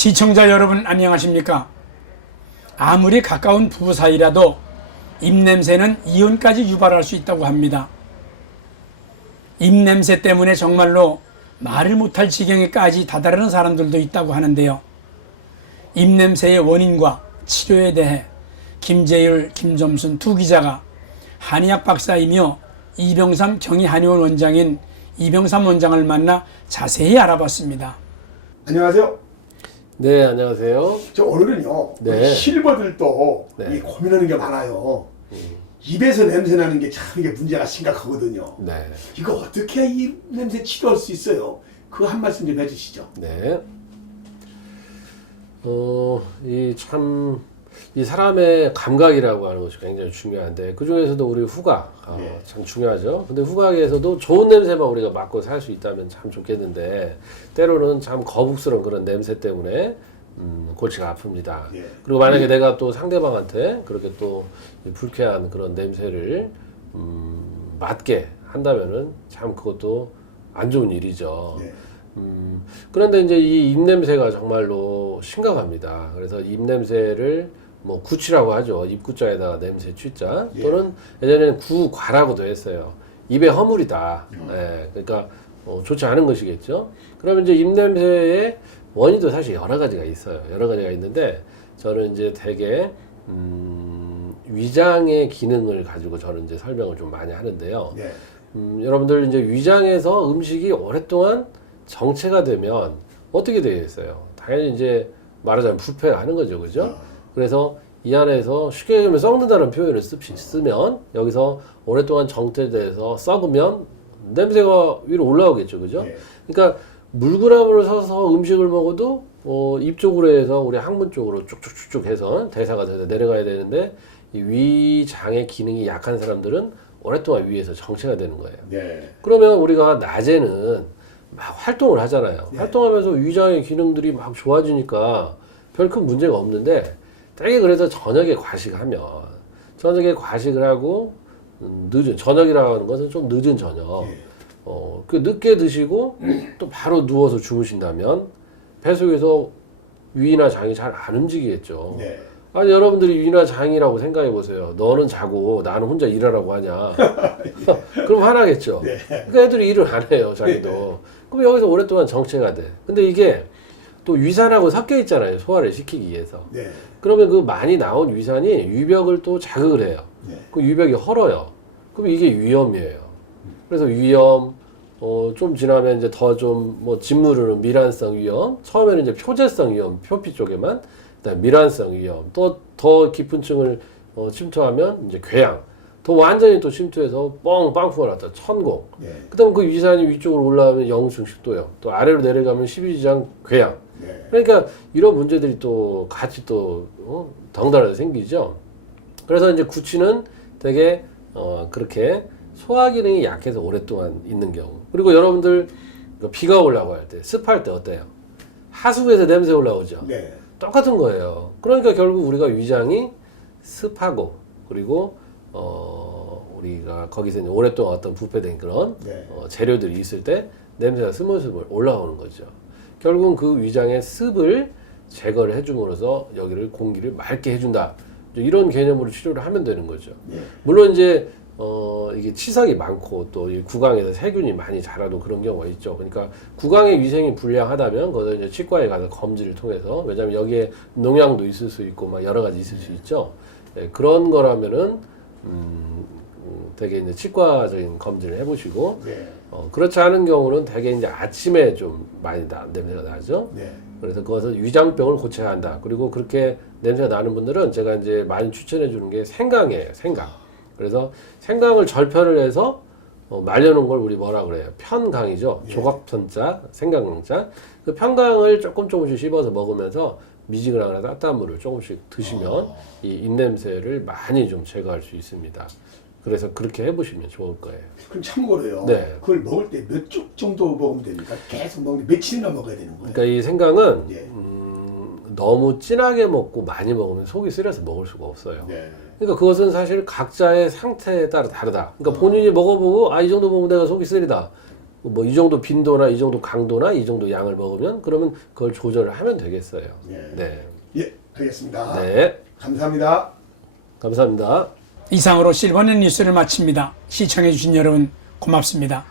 시청자 여러분 안녕하십니까? 아무리 가까운 부부 사이라도 입냄새는 이혼까지 유발할 수 있다고 합니다. 입냄새 때문에 정말로 말을 못할 지경에까지 다다르는 사람들도 있다고 하는데요. 입냄새의 원인과 치료에 대해 김재율, 김점순 두 기자가 한의학 박사이며 이병삼 경희한의원 원장인 이병삼 원장을 만나 자세히 알아봤습니다. 안녕하세요. 네, 안녕하세요. 저 오늘은요, 네. 우리 실버들도 네. 이 고민하는 게 많아요. 입에서 냄새 나는 게 참 이게 문제가 심각하거든요. 네. 이거 어떻게 이 냄새 치료할 수 있어요? 그 한 말씀 좀 해주시죠. 네. 이 사람의 감각이라고 하는 것이 굉장히 중요한데, 그 중에서도 우리 후각, 네. 참 중요하죠. 근데 후각에서도 좋은 냄새만 우리가 맡고 살 수 있다면 참 좋겠는데, 때로는 참 거북스러운 그런 냄새 때문에, 골치가 아픕니다. 예. 그리고 만약에 내가 또 상대방한테 그렇게 또 불쾌한 그런 냄새를, 맡게 한다면은 참 그것도 안 좋은 일이죠. 네. 그런데 이제 이 입냄새가 정말로 심각합니다. 그래서 입냄새를 뭐 구취라고 하죠. 입구자에다가 냄새 취자, 예. 또는 예전에는 구과라고도 했어요. 입에 허물이다. 예, 그러니까 좋지 않은 것이겠죠. 그러면 이제 입냄새의 원인도 사실 여러 가지가 있어요. 여러 가지가 있는데, 저는 이제 대개 위장의 기능을 가지고 저는 이제 설명을 좀 많이 하는데요. 네. 여러분들 이제 위장에서 음식이 오랫동안 정체가 되면 어떻게 되겠어요? 당연히 이제 말하자면 부패하는 거죠, 그죠? 그래서 이 안에서 쉽게 얘기하면 썩는다는 표현을 쓰면, 여기서 오랫동안 정체돼서 썩으면 냄새가 위로 올라오겠죠, 그죠? 네. 그러니까 물구나무를 서서 음식을 먹어도 입 쪽으로 해서 우리 항문 쪽으로 쭉쭉쭉쭉 해서 대사가 돼서 내려가야 되는데, 이 위장의 기능이 약한 사람들은 오랫동안 위에서 정체가 되는 거예요. 네. 그러면 우리가 낮에는 막 활동을 하잖아요. 네. 활동하면서 위장의 기능들이 막 좋아지니까 별 큰 문제가 없는데, 되게 그래서 저녁에 과식하면, 저녁에 과식을 하고 늦은 저녁이라고 하는 것은 좀 늦은 저녁, 네. 그 늦게 드시고 또 바로 누워서 주무신다면 뱃속에서 위나 장이 잘 안 움직이겠죠. 네. 아니, 여러분들이 위나 장이라고 생각해 보세요. 너는 자고 나는 혼자 일하라고 하냐. 그럼 화나겠죠. 네. 그러니까 애들이 일을 안 해요, 자기도. 그럼 여기서 오랫동안 정체가 돼. 근데 이게 또 위산하고 섞여 있잖아요, 소화를 시키기 위해서. 네. 그러면 그 많이 나온 위산이 위벽을 또 자극을 해요. 네. 그 위벽이 헐어요. 그럼 이게 위염이에요. 그래서 위염, 좀 지나면 이제 더 좀 뭐 짓무르는 미란성 위염, 처음에는 이제 표재성 위염, 표피 쪽에만, 그다음에 미란성 위염, 또 더 깊은 층을 침투하면 이제 궤양, 더 완전히 또 침투해서 빵꾸가 났다, 천공. 네. 그다음 그 위산이 위쪽으로 올라가면 영승식도염, 또 아래로 내려가면 십이지장 궤양. 네. 그러니까 이런 문제들이 또 같이 또 덩달아 생기죠. 그래서 이제 구취는 되게 그렇게 소화 기능이 약해서 오랫동안 있는 경우. 그리고 여러분들 비가 올라고 할 때, 습할 때 어때요? 하수구에서 냄새 올라오죠. 네. 똑같은 거예요. 그러니까 결국 우리가 위장이 습하고, 그리고 우리가 거기서 이제 오랫동안 어떤 부패된 그런 네. 재료들이 있을 때 냄새가 스물스물 올라오는 거죠. 결국은 그 위장의 습을 제거를 해줌으로써 여기를 공기를 맑게 해준다. 이런 개념으로 치료를 하면 되는 거죠. 네. 물론 이제 이게 치석이 많고 또 이 구강에서 세균이 많이 자라도 그런 경우가 있죠. 그러니까 구강의 위생이 불량하다면 그것을 이제 치과에 가서 검진을 통해서, 왜냐하면 여기에 농양도 있을 수 있고 막 여러 가지 있을 수 있죠. 예, 그런 거라면은 되게 이제 치과적인 검진을 해보시고, 네. 그렇지 않은 경우는 되게 이제 아침에 좀 많이 냄새가 나죠. 네. 그래서 그것은 위장병을 고쳐야 한다. 그리고 그렇게 냄새가 나는 분들은 제가 이제 많이 추천해 주는 게 생강이에요. 생강. 그래서 생강을 절편을 해서 말려놓은 걸 우리 뭐라 그래요? 편강이죠. 예. 조각편자, 생강자. 그 편강을 조금씩 씹어서 먹으면서 미지근하거나 따뜻한 물을 조금씩 드시면 이 입냄새를 많이 좀 제거할 수 있습니다. 그래서 그렇게 해보시면 좋을 거예요. 그럼 참고로요. 네. 그걸 먹을 때 몇 쪽 정도 먹으면 됩니까? 계속 먹는데 며칠이나 먹어야 되는 거예요? 그러니까 이 생강은 예. 너무 진하게 먹고 많이 먹으면 속이 쓰려서 먹을 수가 없어요. 네. 그러니까 그것은 사실 각자의 상태에 따라 다르다. 그러니까 본인이 먹어보고 이 정도 먹으면 내가 속이 쓰리다. 뭐 이 정도 빈도나 이 정도 강도나 이 정도 양을 먹으면 그러면 그걸 조절을 하면 되겠어요. 예. 네. 예, 알겠습니다. 네. 감사합니다. 감사합니다. 이상으로 실버넷 뉴스를 마칩니다. 시청해주신 여러분 고맙습니다.